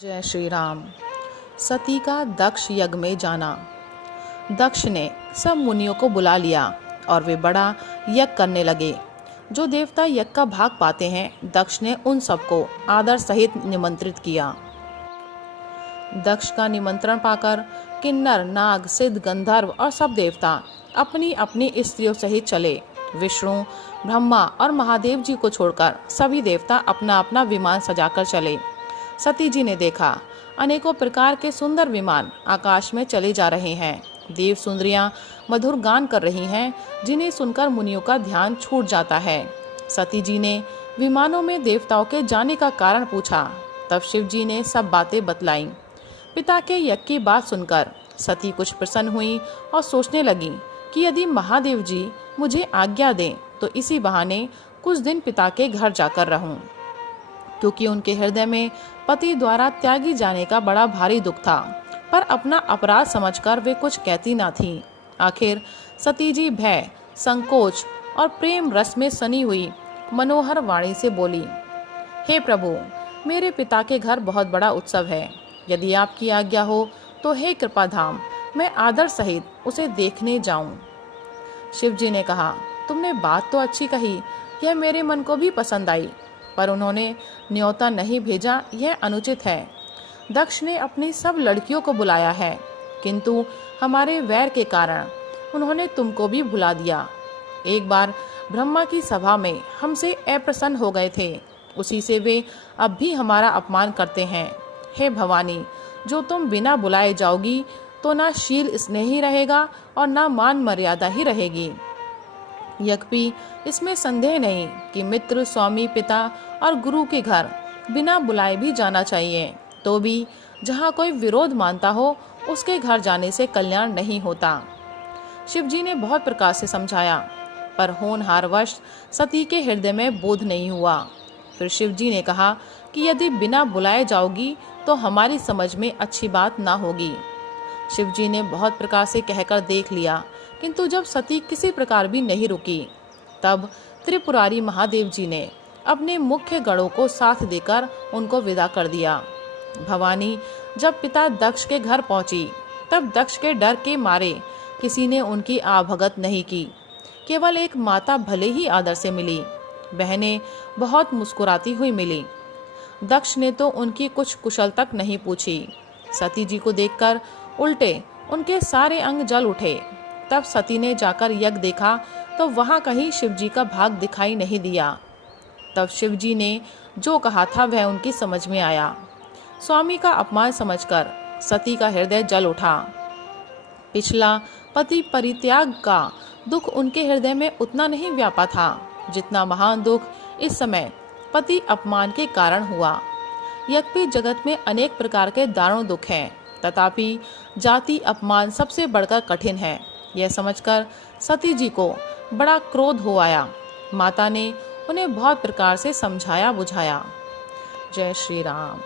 जय श्री राम। सती का दक्ष यज्ञ में जाना। दक्ष ने सब मुनियों को बुला लिया और वे बड़ा यज्ञ करने लगे। जो देवता यज्ञ का भाग पाते हैं, दक्ष ने उन सबको आदर सहित निमंत्रित किया। दक्ष का निमंत्रण पाकर किन्नर, नाग, सिद्ध, गंधर्व और सब देवता अपनी अपनी स्त्रियों सहित चले। विष्णु, ब्रह्मा और महादेव जी को छोड़कर सभी देवता अपना अपना विमान सजाकर चले। सती जी ने देखा, अनेकों प्रकार के सुंदर विमान आकाश में चले जा रहे हैं। देव सुंदरियां मधुर गान कर रही हैं, जिन्हें सुनकर मुनियों का ध्यान छूट जाता है। सती जी ने विमानों में देवताओं के जाने का कारण पूछा। तब शिव जी ने सब बातें बतलाईं। पिता के यज्ञ की बात सुनकर सती कुछ प्रसन्न हुई और सोचने लगी कि यदि महादेव जी मुझे आज्ञा दें तो इसी बहाने कुछ दिन पिता के घर जाकर रहूं, क्योंकि उनके हृदय में पति द्वारा त्यागी जाने का बड़ा भारी दुख था। पर अपना अपराध समझकर वे कुछ कहती ना थीं। आखिर सती जी भय, संकोच और प्रेम रस में सनी हुई मनोहर वाणी से बोली, हे प्रभु, मेरे पिता के घर बहुत बड़ा उत्सव है। यदि आपकी आज्ञा हो तो हे कृपाधाम, मैं आदर सहित उसे देखने जाऊं। शिव जी ने कहा, तुमने बात तो अच्छी कही, यह मेरे मन को भी पसंद आई, पर उन्होंने न्योता नहीं भेजा, यह अनुचित है। दक्ष ने अपनी सब लड़कियों को बुलाया है, किंतु हमारे वैर के कारण उन्होंने तुमको भी बुला दिया। एक बार ब्रह्मा की सभा में हमसे अप्रसन्न हो गए थे, उसी से वे अब भी हमारा अपमान करते हैं। हे भवानी, जो तुम बिना बुलाए जाओगी तो ना शील स्नेही रहेगा और ना मान मर्यादा ही रहेगी। यद्यपि इसमें संदेह नहीं कि मित्र, स्वामी, पिता और गुरु के घर बिना बुलाए भी जाना चाहिए, तो भी जहाँ कोई विरोध मानता हो उसके घर जाने से कल्याण नहीं होता। शिव जी ने बहुत प्रकार से समझाया, पर होनहारवश सती के हृदय में बोध नहीं हुआ। फिर शिव जी ने कहा कि यदि बिना बुलाए जाओगी तो हमारी समझ में अच्छी बात ना होगी। शिव जी ने बहुत प्रकार से कहकर देख लिया, किंतु जब सती किसी प्रकार भी नहीं रुकी, तब त्रिपुरारी महादेव जी ने अपने मुख्य गणों को साथ देकर उनको विदा कर दिया। भवानी जब पिता दक्ष के घर पहुंची, तब दक्ष के डर के मारे किसी ने उनकी आवभगत नहीं की। केवल एक माता भले ही आदर से मिली, बहनें बहुत मुस्कुराती हुई मिली। दक्ष ने तो उनकी कुछ कुशल तक नहीं पूछी। सती जी को देखकर उल्टे उनके सारे अंग जल उठे। तब सती ने जाकर यज्ञ देखा तो वहां कहीं शिव जी का भाग दिखाई नहीं दिया। तब शिव जी ने जो कहा था वह उनकी समझ में आया। स्वामी का अपमान समझकर सती का हृदय जल उठा। पिछला पति परित्याग का दुख उनके हृदय में उतना नहीं व्यापा था जितना महान दुख इस समय पति अपमान के कारण हुआ। यद्यपि जगत में अनेक प्रकार के दारुण दुख हैं, तथापि जाति अपमान सबसे बढ़कर कठिन है। यह समझकर सती जी को बड़ा क्रोध हो आया। माता ने उन्हें बहुत प्रकार से समझाया बुझाया। जय श्री राम।